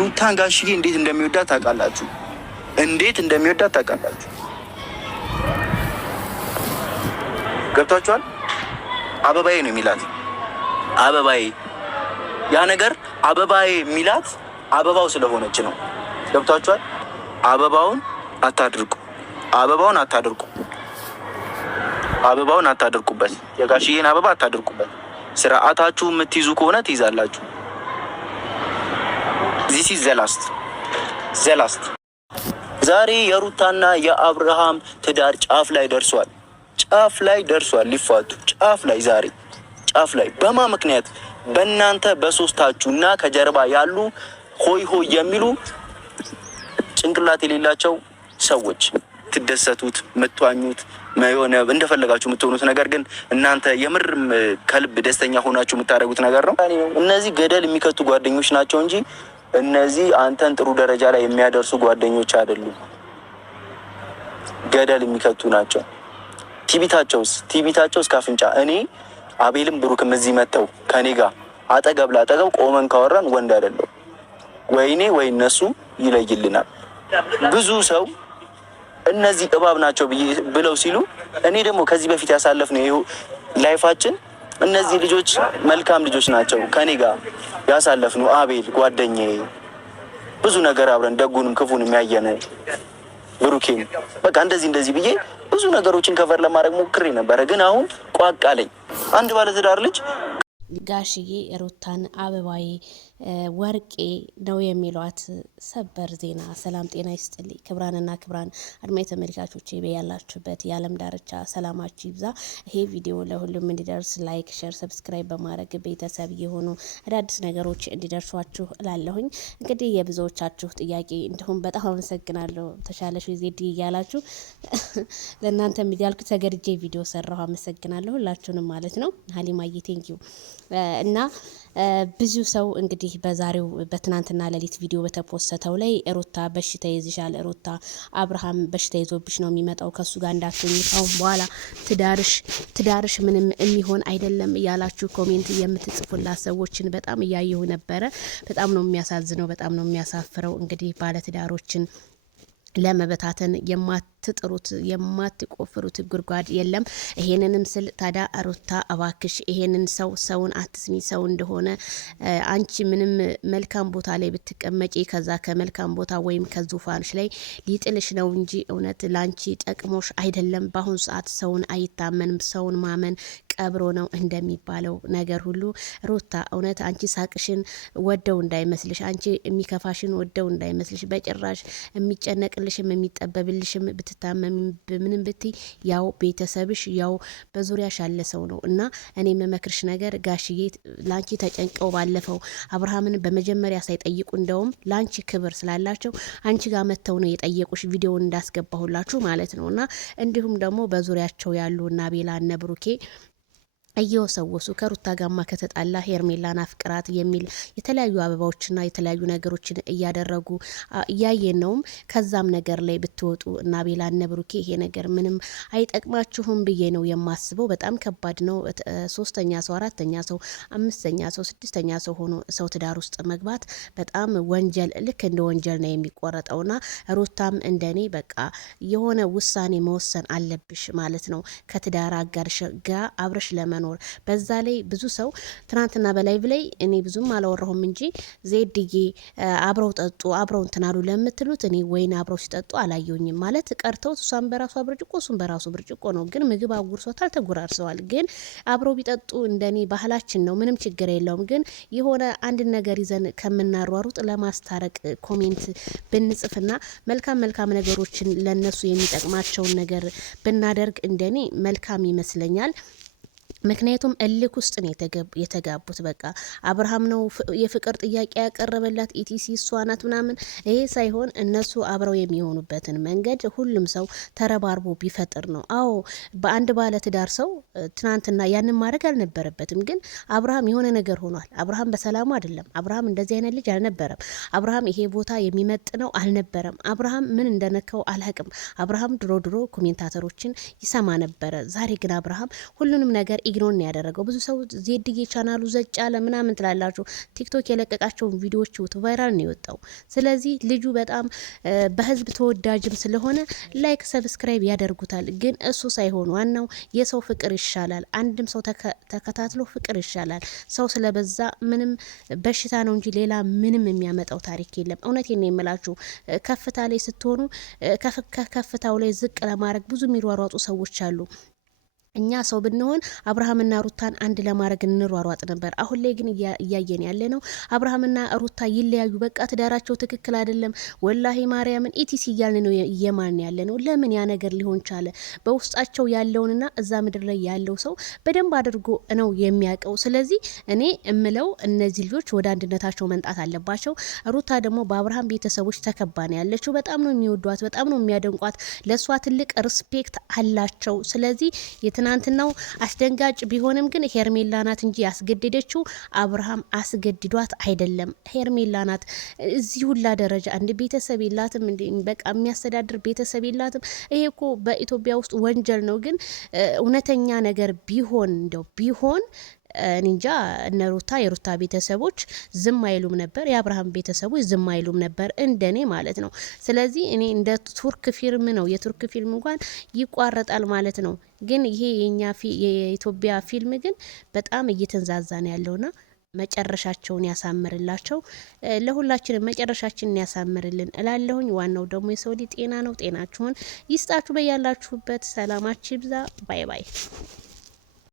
ሩታን ጋሽዬ እንዴት እንደሚወዳት ታውቃላችሁ? እንዴት እንደሚወዳት ታውቃላችሁ? ገብቷችኋል? አበባዬ ነው የሚላት። አበባዬ ያ ነገር አበባዬ የሚላት አበባው ስለሆነች ነው። ገብቷችኋል? አበባውን አታድርቁ። አበባውን አታድርቁ። አበባውን አታድርቁበት። የጋሽዬን አበባ አታድርቁበት። ስርዓታችሁ የምትይዙ ከሆነ ትይዛላችሁ። ዚስ ኢዝ ዘላስት ዛሬ የሩታና የአብርሃም ትዳር ጫፍ ላይ ደርሷል። ጫፍ ላይ ደርሷል። ሊፋቱ ጫፍ ላይ ዛሬ ጫፍ ላይ በማ ምክንያት? በእናንተ በሶስታችሁና ከጀርባ ያሉ ሆይ ሆይ የሚሉ ጭንቅላት የሌላቸው ሰዎች ትደሰቱት ምትዋኙት የሆነ እንደፈለጋችሁ የምትሆኑት ነገር ግን እናንተ የምር ከልብ ደስተኛ ሆናችሁ የምታደርጉት ነገር ነው። እነዚህ ገደል የሚከቱ ጓደኞች ናቸው እንጂ እነዚህ አንተን ጥሩ ደረጃ ላይ የሚያደርሱ ጓደኞች አይደሉም። ገደል የሚከቱ ናቸው። ቲቪታቸው እስከ አፍንጫ። እኔ አቤልም ብሩክም እዚህ መጥተው ከኔ ጋር አጠገብ ላጠገብ ቆመን ካወራን ወንድ አይደለም። ወይኔ ወይ እነሱ ይለይልናል። ብዙ ሰው እነዚህ እባብ ናቸው ብለው ሲሉ እኔ ደግሞ ከዚህ በፊት ያሳለፍነው ይሄ ላይፋችን እነዚህ ልጆች መልካም ልጆች ናቸው። ከኔ ጋር ያሳለፍነው አቤል ጓደኛዬ ብዙ ነገር አብረን ደጉንም ክፉንም ያየነው ብሩኬም በቃ እንደዚህ ብዬ ብዙ ነገሮችን ከቨር ለማድረግ ሞክሬ ነበረ። ግን አሁን ቋቃለኝ። አንድ ባለትዳር ልጅ ጋሽዬ ሩታን አበባዬ ወርቄ ነው የሚሏት ሰበር ዜና። ሰላም ጤና ይስጥልኝ ክብራንና ክብራን አድማጭ ተመልካቾቼ በያላችሁበት የዓለም ዳርቻ ሰላማችሁ ይብዛ። ይሄ ቪዲዮ ለሁሉም እንዲደርስ ላይክ፣ ሼር፣ ሰብስክራይብ በማድረግ ቤተሰብ የሆኑ አዳዲስ ነገሮች እንዲደርሷችሁ እላለሁኝ። እንግዲህ የብዙዎቻችሁ ጥያቄ እንዲሁም በጣም አመሰግናለሁ ተሻለሽ ዜድ እያላችሁ ለእናንተ ሚዲያልኩ ተገድጄ ቪዲዮ ሰራሁ። አመሰግናለሁ ሁላችሁንም ማለት ነው። ሀሊማዬ ቴንኪዩ እና ብዙ ሰው እንግዲህ በዛሬው በትናንትና ሌሊት ቪዲዮ በተፖስተው ላይ ሩታ በሽታ ይዝሻል፣ ሩታ አብርሃም በሽታ ይዞብሽ ነው የሚመጣው፣ ከሱ ጋር እንዳትሆኚ፣ ካሁን በኋላ ትዳርሽ ምንም የሚሆን አይደለም እያላችሁ ኮሜንት የምትጽፉላት ሰዎችን በጣም እያየሁ ነበረ። በጣም ነው የሚያሳዝነው፣ በጣም ነው የሚያሳፍረው። እንግዲህ ባለትዳሮችን ለመበታተን የማትጥሩት የማትቆፍሩት ጉድጓድ የለም። ይሄንንም ስል ታዲያ ሩታ እባክሽ ይሄንን ሰውን አትስሚ። ሰው እንደሆነ አንቺ ምንም መልካም ቦታ ላይ ብትቀመጪ ከዛ ከመልካም ቦታ ወይም ከዙፋንሽ ላይ ሊጥልሽ ነው እንጂ እውነት ላንቺ ጠቅሞሽ አይደለም። በአሁኑ ሰዓት ሰውን አይታመንም። ሰውን ማመን ቀብሮ ነው እንደሚባለው ነገር ሁሉ ሩታ እውነት አንቺ ሳቅሽን ወደው እንዳይመስልሽ፣ አንቺ የሚከፋሽን ወደው እንዳይመስልሽ። በጭራሽ የሚጨነቅልሽም የሚጠበብልሽም ብትታመም ምንም ብትይ ያው ቤተሰብሽ ያው በዙሪያሽ ያለ ሰው ነው እና እኔ የምመክርሽ ነገር ጋሽዬ ላንቺ ተጨንቀው ባለፈው አብርሃምን በመጀመሪያ ሳይጠይቁ እንደውም ላንቺ ክብር ስላላቸው አንቺ ጋር መተው ነው የጠየቁሽ ቪዲዮውን እንዳስገባሁላችሁ ማለት ነው። እና እንዲሁም ደግሞ በዙሪያቸው ያሉ እና ቤላ እነ ብሩኬ እየወሰወሱ ከሩታ ጋማ ከተጣላ ሄርሜላን አፍቅራት የሚል የተለያዩ አበባዎችና የተለያዩ ነገሮችን እያደረጉ እያየን ነውም። ከዛም ነገር ላይ ብትወጡ እና ቤላ እነ ብሩኬ ይሄ ነገር ምንም አይጠቅማችሁም ብዬ ነው የማስበው። በጣም ከባድ ነው። ሶስተኛ ሰው፣ አራተኛ ሰው፣ አምስተኛ ሰው፣ ስድስተኛ ሰው ሆኖ ሰው ትዳር ውስጥ መግባት በጣም ወንጀል፣ ልክ እንደ ወንጀል ነው የሚቆረጠውና ሩታም እንደኔ በቃ የሆነ ውሳኔ መወሰን አለብሽ ማለት ነው ከትዳር አጋርሽ ጋር አብረሽ ለመኖር። በዛ ላይ ብዙ ሰው ትናንትና በላይቭ ላይ እኔ ብዙም አላወራሁም እንጂ ዜድዬ አብረው ጠጡ አብረው እንትናሉ ለምትሉት እኔ ወይን አብረው ሲጠጡ አላየሁኝም ማለት ቀርተው እሷን በራሷ ብርጭቆ እሱን በራሱ ብርጭቆ ነው፣ ግን ምግብ አጉርሶታል፣ ተጎራርሰዋል። ግን አብረው ቢጠጡ እንደኔ ባህላችን ነው፣ ምንም ችግር የለውም። ግን የሆነ አንድ ነገር ይዘን ከምናሯሩጥ ለማስታረቅ ኮሜንት ብንጽፍና መልካም ነገሮችን ለነሱ የሚጠቅማቸውን ነገር ብናደርግ እንደኔ መልካም ይመስለኛል። ምክንያቱም እልክ ውስጥ ነው የተጋቡት። በቃ አብርሃም ነው የፍቅር ጥያቄ ያቀረበላት ኢቲሲ እሷ ናት ምናምን። ይሄ ሳይሆን እነሱ አብረው የሚሆኑበትን መንገድ ሁሉም ሰው ተረባርቦ ቢፈጥር ነው። አዎ በአንድ ባለ ትዳር ሰው ትናንትና ያንን ማድረግ አልነበረበትም። ግን አብርሃም የሆነ ነገር ሆኗል። አብርሃም በሰላሙ አይደለም። አብርሃም እንደዚህ አይነት ልጅ አልነበረም። አብርሃም ይሄ ቦታ የሚመጥነው አልነበረም። አብርሃም ምን እንደነካው አልሀቅም። አብርሃም ድሮ ኮሜንታተሮችን ይሰማ ነበረ። ዛሬ ግን አብርሃም ሁሉንም ነገር ኢግኖር ነው ያደረገው። ብዙ ሰው ዜድዬ ቻናሉ ዘጭ አለ ምናምን ትላላችሁ። ቲክቶክ የለቀቃቸውን ቪዲዮዎች ቫይራል ነው የወጣው። ስለዚህ ልጁ በጣም በህዝብ ተወዳጅም ስለሆነ ላይክ ሰብስክራይብ ያደርጉታል። ግን እሱ ሳይሆን ዋናው የሰው ፍቅር ይሻላል። አንድም ሰው ተከታትሎ ፍቅር ይሻላል። ሰው ስለበዛ ምንም በሽታ ነው እንጂ ሌላ ምንም የሚያመጣው ታሪክ የለም። እውነቴን ነው የምላችሁ። ከፍታ ላይ ስትሆኑ ከከፍታው ላይ ዝቅ ለማድረግ ብዙ የሚሯሯጡ ሰዎች አሉ። እኛ ሰው ብንሆን አብርሃምና ሩታን አንድ ለማድረግ እንሯሯጥ ነበር። አሁን ላይ ግን እያየን ያለ ነው አብርሃምና ሩታ ይለያዩ፣ በቃ ትዳራቸው ትክክል አይደለም፣ ወላሂ ማርያምን ኢቲሲ እያልን ነው እየማን ያለ ነው። ለምን ያ ነገር ሊሆን ቻለ? በውስጣቸው ያለውንና እዛ ምድር ላይ ያለው ሰው በደንብ አድርጎ ነው የሚያውቀው። ስለዚህ እኔ እምለው እነዚህ ልጆች ወደ አንድነታቸው መንጣት አለባቸው። ሩታ ደግሞ በአብርሃም ቤተሰቦች ተከባ ነው ያለችው። በጣም ነው የሚወዷት፣ በጣም ነው የሚያደንቋት። ለእሷ ትልቅ ሪስፔክት አላቸው። ስለዚህ ትናንትናው አስደንጋጭ ቢሆንም ግን ሄርሜላ ናት እንጂ ያስገደደችው አብርሃም አስገድዷት አይደለም። ሄርሜላ ናት እዚህ ሁላ ደረጃ እንደ ቤተሰብ የላትም፣ በቃ የሚያስተዳድር ቤተሰብ የላትም። ይሄ እኮ በኢትዮጵያ ውስጥ ወንጀል ነው። ግን እውነተኛ ነገር ቢሆን እንደው ቢሆን እንጃ እነ ሩታ የሩታ ቤተሰቦች ዝም አይሉም ነበር፣ የአብርሃም ቤተሰቦች ዝም አይሉም ነበር፣ እንደኔ ማለት ነው። ስለዚህ እኔ እንደ ቱርክ ፊልም ነው፣ የቱርክ ፊልም እንኳን ይቋረጣል ማለት ነው። ግን ይሄ የኢትዮጵያ ፊልም ግን በጣም እየተንዛዛ ነው ያለውና መጨረሻቸውን ያሳምርላቸው። ለሁላችንም መጨረሻችንን ያሳምርልን እላለሁኝ። ዋናው ደግሞ የሰው ልጅ ጤና ነው። ጤናችሁን ይስጣችሁ። በያላችሁበት ሰላማችሁ ይብዛ። ባይ ባይ።